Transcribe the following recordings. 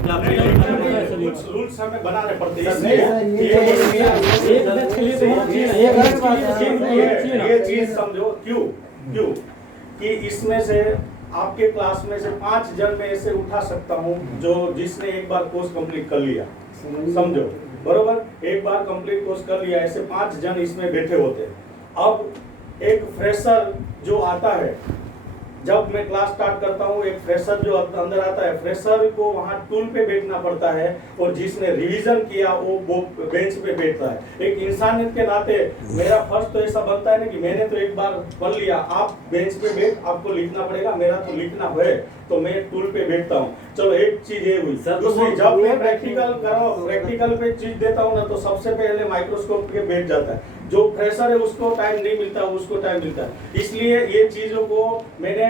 कुछ रूल्स हमें बनाने पड़ते हैं, ये चीज समझो। क्यों क्यों कि इसमें से आपके क्लास में से 5 जन में ऐसे उठा सकता हूँ जो जिसने एक बार कोर्स कंप्लीट कर लिया, समझो बरोबर, एक बार कंप्लीट कोर्स कर लिया, ऐसे 5 जन इसमें बैठे होते हैं। अब एक फ्रेशर जो आता है, जब मैं क्लास स्टार्ट करता हूँ, एक फ्रेशर जो अंदर आता है, फ्रेशर को वहाँ टूल पे बैठना पड़ता है और जिसने रिवीजन किया वो बेंच पे बैठता है। एक इंसानियत के नाते मेरा फर्ज तो ऐसा बनता है ना कि मैंने तो एक बार पढ़ लिया, आप बेंच पे बैठ, आपको लिखना पड़ेगा, मेरा तो लिखना है तो मैं टूल पे बैठता हूँ। चलो एक चीज ये हुई। दूसरी, जब मैं प्रैक्टिकल पे चीज देता हूँ ना, तो सबसे पहले माइक्रोस्कोप पे बैठ जाता है। जो फ्रेशर है उसको टाइम नहीं मिलता, उसको टाइम मिलता है। इसलिए ये चीजों को मैंने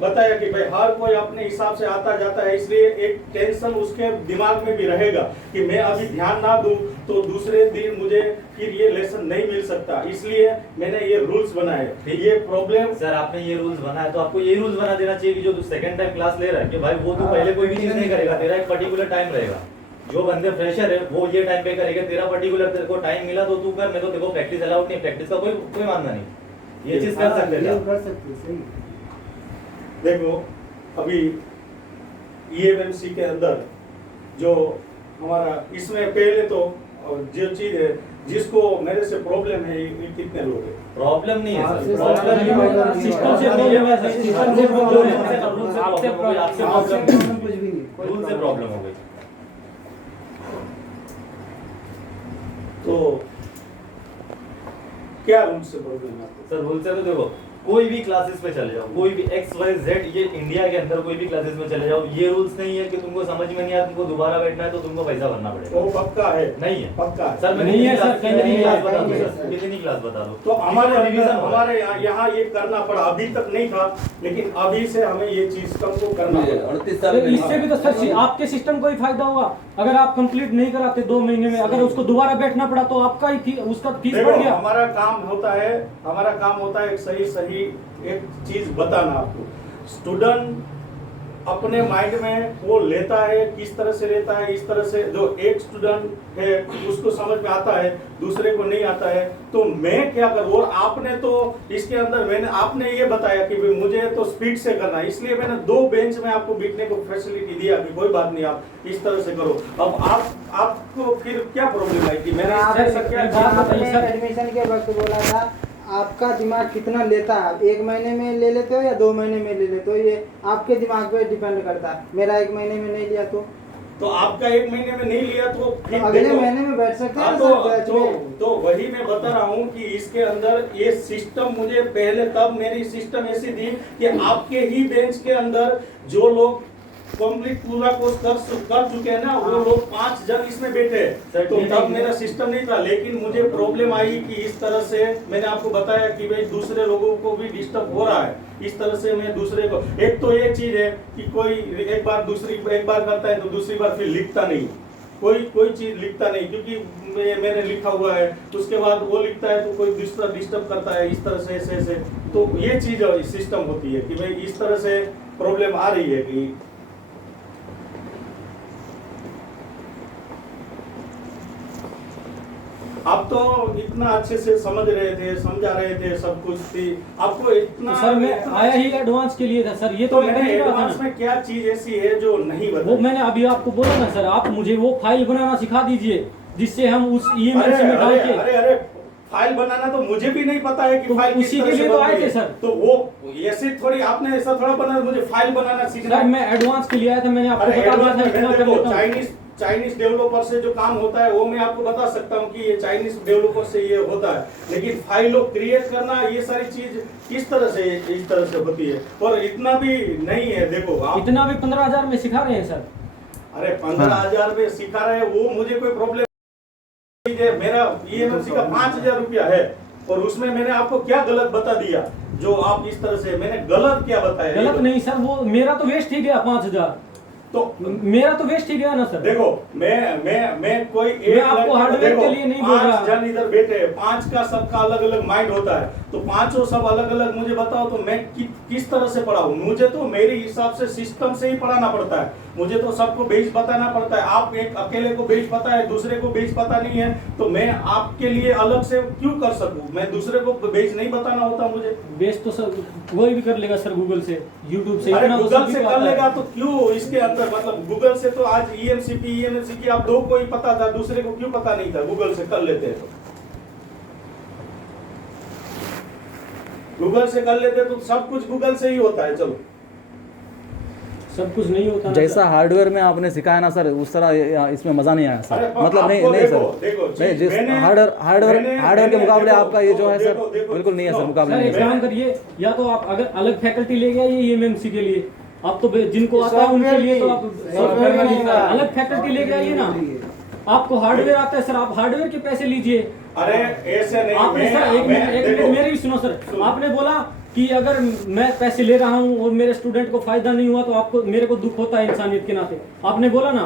बताया कि भाई हर कोई अपने हिसाब से आता जाता है, इसलिए एक टेंशन उसके दिमाग में भी रहेगा कि मैं अभी ध्यान ना दूं तो दूसरे दिन मुझे फिर ये लेसन नहीं मिल सकता। इसलिए मैंने ये रूल्स बनाए। ये प्रॉब्लम सर, आपने ये रूल्स बनाया तो आपको ये रूल्स बना देना चाहिए कि जो तू सेकंड टाइम क्लास ले रहा है कि भाई वो तू पहले कोई भी चीज नहीं करेगा, तेरा एक पर्टिकुलर टाइम रहेगा। जो बंदे फ्रेशर है वो ये टाइम पे करेगा, तेरा पर्टिकुलर तेरे को टाइम मिला तो तू कर, नहीं तो तेरे को प्रैक्टिस अलाउड नहीं, प्रैक्टिस का कोई मानना नहीं। ये चीज कर सकते हैं। देखो अभी ईएमएमसी के अंदर जो हमारा, इसमें पहले तो जो चीज है जिसको मेरे से प्रॉब्लम है, ये कितने लोग हैं? प्रॉब्लम नहीं है सर, प्रॉब्लम सिस्टम से प्रॉब्लम है सर, सिस्टम से प्रॉब्लम है, आपसे प्रॉब्लम कुछ भी नहीं, रूल से प्रॉब्लम हो गई। तो क्या रूल से प्रॉब्लम है सर? रूल से तो देखो, कोई भी क्लासेस पे चले जाओ, कोई भी XYZ, ये इंडिया के अंदर कोई भी क्लासेस में चले जाओ, ये रूल्स नहीं है कि तुमको समझ में नहीं आया, तुमको दोबारा बैठना है तो तुमको पैसा भरना पड़ेगा। वो पक्का है? नहीं है, पक्का है सर। नहीं है सर, कितनी क्लास बता दो सर, सर, कितनी क्लास बता दो। तो हमारे यहाँ ये करना पड़ा, अभी तक नहीं था, लेकिन अभी से हमें ये चीज को करना पड़ा। 38 साल इससे भी तो सर आपके सिस्टम को ही फायदा हुआ। अगर आप कंप्लीट नहीं कराते 2 महीने में, अगर उसको दोबारा बैठना पड़ा तो आपका ही उसका फीस बढ़ गया। हमारा काम होता है एक सही एक चीज बताना आपको। स्टूडेंट अपने माइंड में वो लेता है, किस तरह से लेता है, इस तरह से जो एक स्टूडेंट है उसको समझ में आता है, दूसरे को नहीं आता है, तो मैं क्या करूँ? और आपने तो इसके अंदर आपने ये बताया कि भाई मुझे तो स्पीड से करना है, इसलिए मैंने 2 बेंच में आपको बैठने को फैसिलिटी दिया कि कोई बात नहीं, आप इस तरह से करो। अब आपको फिर क्या प्रॉब्लम है कि मैंने एडमिशन के वक्त बोला था आपका दिमाग कितना लेता है, 1 महीने में ले लेते हो या 2 महीने में ले लेते हो, ये आपके दिमाग पे डिपेंड करता है। मेरा 1 महीने में नहीं लिया तो आपका 1 महीने में नहीं लिया तो फिर अगले महीने में बैठ सकते हैं। तो वही मैं बता रहा हूँ कि इसके अंदर ये सिस्टम मुझे पहले, तब मेरी सिस्टम ऐसी थी कि आपके ही बेंच के अंदर जो लोग कंप्लीट पूरा कोर्स कर चुके हैं ना, वो लोग 5 जन इसमें बैठे। तो तब मेरा सिस्टम नहीं था, लेकिन मुझे प्रॉब्लम आई कि इस तरह से मैंने आपको बताया कि भाई दूसरे लोगों को भी डिस्टर्ब हो रहा है, इस तरह से मैं दूसरे को, एक तो ये चीज है कि कोई एक बार करता है तो दूसरी बार फिर लिखता नहीं, कोई चीज लिखता नहीं, क्योंकि मैंने लिखा हुआ है, उसके बाद वो लिखता है तो कोई दूसरा डिस्टर्ब करता है, इस तरह से ऐसे। तो ये चीज सिस्टम होती है कि भाई इस तरह से प्रॉब्लम आ रही है कि आप तो इतना अच्छे से समझ रहे थे, समझा रहे थे, सब कुछ थी, आपको इतना तो सर मैं आया ही एडवांस के लिए था सर। ये तो मैंने एडवांस में क्या चीज ऐसी है जो नहीं बताई? वो मैंने अभी आपको बोला ना सर, आप मुझे वो फाइल बनाना सिखा दीजिए जिससे हम उस ईएमएल में डाल के। अरे फाइल बनाना तो मुझे भी नहीं पता है कि तो फाइल उसी के लिए तो आए थे सर। तो वो ऐसे थोड़ी आपने ऐसा थोड़ा बना, मुझे फाइल बनाना सीखना सर। मैं एडवांस के लिए आया था, मैंने आपको बता दिया था। चाइनीज डेवलपर से जो काम होता है वो मैं आपको बता सकता हूँ कि ये चाइनीज डेवलपर से ये होता है, लेकिन फाइलों क्रिएट करना ये सारी चीज किस तरह से इस तरह से होती है, और इतना भी नहीं है। देखो आप इतना भी 15,000 में सिखा रहे हैं सर। अरे 15,000 में सिखा रहे हैं, वो मुझे कोई प्रॉब्लम नहीं है। मेरा ईएमएमसी का 5,000 रुपया है, और उसमें मैंने आपको क्या गलत बता दिया जो आप इस तरह से, मैंने गलत क्या बताया? गलत नहीं सर, वो मेरा तो वेस्ट ही गया 5,000, तो मेरा तो वेस्ट ही गया ना सर। देखो मैं कोई मैं आपको हार्डवेयर के लिए नहीं बोल रहा। 5 जन इधर बैठे, 5 का सबका अलग अलग माइंड होता है, तो पांचों सब अलग अलग मुझे बताओ तो मैं किस तरह से पढ़ाऊं? मुझे तो मेरे हिसाब से सिस्टम से ही पढ़ाना पड़ता है। मुझे तो सबको बेस बताना पड़ता है। आप एक अकेले को बेस पता है, दूसरे को बेस पता नहीं है, तो मैं आपके लिए अलग से क्यों कर सकूं? मैं दूसरे को बेस नहीं बताना होता मुझे? बेस तो सर कोई भी कर लेगा सर, गूगल से, यूट्यूब से। अरे इतना तो गूगल सभी से को कर आता है। लेगा तो क्यों इसके अंदर, मतलब गूगल से तो आज EMCP EMSC की आप दो को ही पता था, दूसरे को क्यों पता नहीं था? गूगल से कर लेते तो, गूगल से कर लेते तो सब कुछ गूगल से ही होता है। चलो, सब कुछ नहीं होता ना जैसा सर। हार्डवेयर में आपने सिखाया ना सर, उस तरह इसमें मजा नहीं आया सर। अरे मतलब नहीं आपको नहीं देखो, सर, देखो, नहीं जिस मैंने- हार्डवेयर के मुकाबले देखो, आपका ये जो है सर देखो, देखो, बिल्कुल नहीं है सर, नो, मुकाबले सर नहीं एक है। काम करिए, या तो आप अगर अलग फैकल्टी ले गया ये एमएमसी के लिए, अब तो जिनको आता है उनके लिए तो आप सॉफ्टवेयर का नहीं था। अलग फैकल्टी ले गया ये ना। आपको हार्डवेयर आता है सर, आप हार्डवेयर के पैसे लीजिए। अरे ऐसे नहीं, आपने सर एक मिनट मेरी भी सुनो सर। आपने बोला कि अगर मैं पैसे ले रहा हूँ और मेरे स्टूडेंट को फायदा नहीं हुआ तो आपको, मेरे को दुख होता है इंसानियत के नाते, आपने बोला ना।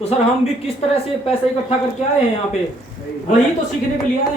तो सर हम भी किस तरह से पैसा इकट्ठा करके आए हैं यहाँ पे, वही तो सीखने के लिए आए हैं।